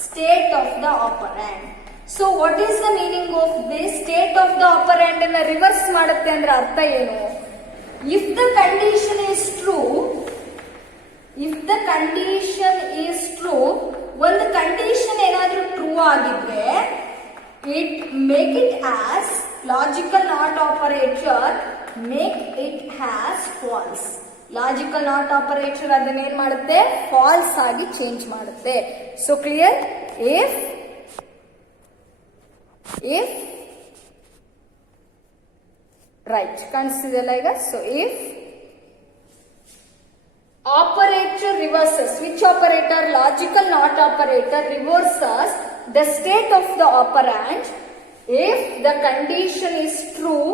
State of the operand. So what is the meaning of this? State of the operand na reverse ಮಾಡುತ್ತೆ ಅಂದ್ರೆ ಅರ್ಥ ಏನು? If the condition is true, ಒಂದು condition ಏನಾದ್ರೂ true ಆಗಿದ್ರೆ it make it as logical NOT operator, make it as false. Logical not operator ಅದನ್ನ ಏನ್ ಮಾಡುತ್ತೆ? ಫಾಲ್ಸ್ ಆಗಿ ಚೇಂಜ್ ಮಾಡುತ್ತೆ. So clear? if right, consider like that. So if operator reverses, which operator? Logical NOT operator reverses the state of the operand. If the condition is true,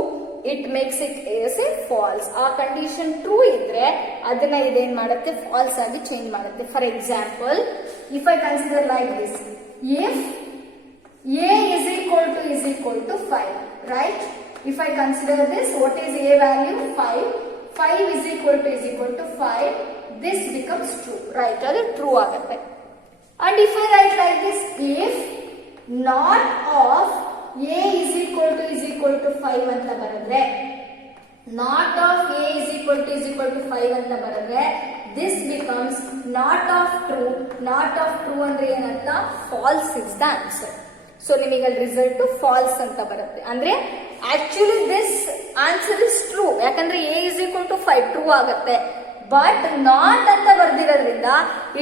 it makes it as a false. ಆ condition true ಇದ್ರೆ ಅದನ್ನ ಇದೇನ್ ಮಾಡುತ್ತೆ? Falls ಆಗಿ change ಮಾಡುತ್ತೆ. For example, if I consider like this, if a is equal to 5, right? If I consider this, what is a value? 5. 5 is equal to 5. This becomes true, right? ಅದು true ಆಗುತ್ತೆ. And if I write like this, if not of a is equal to 5 ಅಂತ ಬರೆದ್ರೆ, not of a is equal to 5 ಅಂತ ಬರೆದ್ರೆ, this becomes not of true. Not of true ಅಂದ್ರೆ ಏನಂತ? false is the answer. So ನಿಮಗೆ result false ಅಂತ ಬರುತ್ತೆ. ಅಂದ್ರೆ actually this answer is true, ಯಾಕಂದ್ರೆ a is equal to 5 true ಆಗುತ್ತೆ. ಬಟ್ ನಾಟ್ ಅಂತ ಬರ್ದಿರೋದ್ರಿಂದ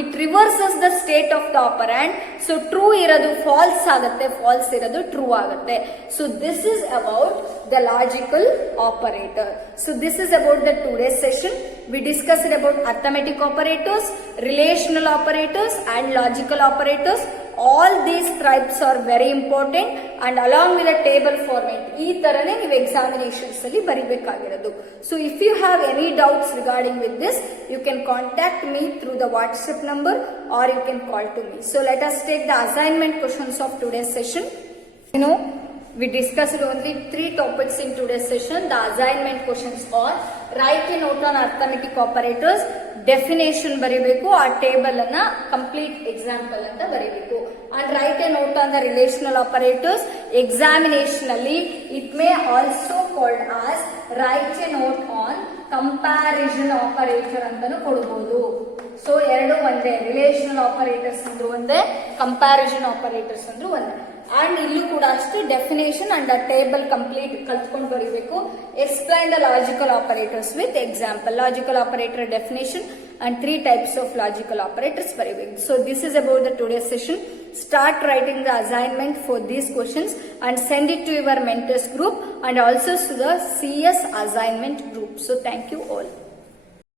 it reverses the state of the operand. So true ಇರೋದು ಫಾಲ್ಸ್ ಆಗುತ್ತೆ, ಫಾಲ್ಸ್ ಇರೋದು ಟ್ರೂ ಆಗುತ್ತೆ. So this is about the logical operator. So this is about the today's session. We discussed about arithmetic operators, relational operators and logical operators. All these types are very important and along with the table format ee tarane ನೀವು examinations ಅಲ್ಲಿ ಬರಿಬೇಕಾಗಿರೋದು. So if you have any doubts regarding with this, you can contact me through the WhatsApp number or you can call to me. So let us take the assignment questions of today's session. We discussed only 3 topics in today's session. The assignment questions are write a note on arithmetic operators, definition ಬರಿಬೇಕು, ಆ table ಅನ್ನ complete example ಅಂತ ಬರಿಬೇಕು. And write a note on the relational operators. Examination ಅಲ್ಲಿ it may also called as write a note on comparison operator ಅಂತಾನು ಕೊಡಬಹುದು. So ಎರಡು ಒಂದೇ, ರಿಲೇಷನಲ್ ಆಪರೇಟರ್ಸ್ ಅಂದ್ರೂ ಒಂದೇ, ಕಂಪ್ಯಾರಿಸನ್ ಆಪರೇಟರ್ಸ್ ಅಂದ್ರೂ ಒಂದೇ. ಅಂಡ್ ಇಲ್ಲೂ ಕೂಡ ಅಷ್ಟೇ ಡೆಫಿನೇಷನ್ ಅಂಡ್ ಆ ಟೇಬಲ್ ಕಂಪ್ಲೀಟ್ ಕಲ್ತ್ಕೊಂಡು ಬರೀಬೇಕು. Explain the logical operators with example. Logical operator definition and 3 types of logical operators ಬರೀಬೇಕು. So this is about the today's session. Start writing the assignment for these questions and send it to your mentors group and also to the CS assignment group. So thank you all.